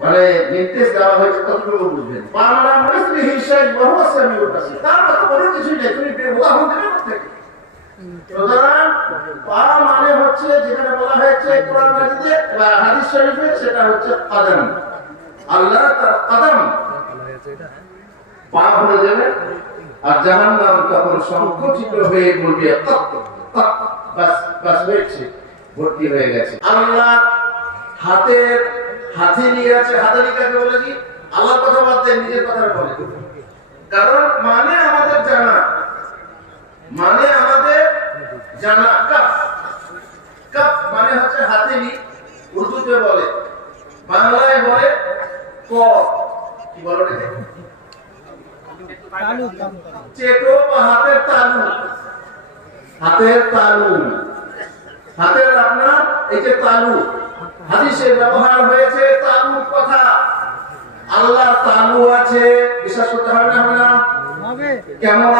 মানে মানে মানে যেখানে বলা হয়েছে সেটা হচ্ছে কদম। আল্লাহ তার কদম। পা হয়ে যাবে আর জাহান্নাম তখন সংকুচিত হয়ে বলবে তক বাস হয়েছে ভর্তি হয়ে গেছে। আল্লাহ হাতের হাতে নিয়ে আছে হাতে লিখাকে বলে কি? আল্লাহর কথা বাদ দেয় নিজের কথা বলে কারণ মানে আমাদের জানা মানে আমাদের জানা কাপ কাপ মানে হচ্ছে হাতেলি উর্দুতে বলে। বাংলায় বলে ক। কি বলো চেটো বা হাতের তালু। হাতের তালু। হাতের আপনার এই যে তালু, হাদিসে ব্যবহার হয়েছে তালু কথা। আল্লাহ তালু আছে, বিশ্বাস করতে হবে না কেমন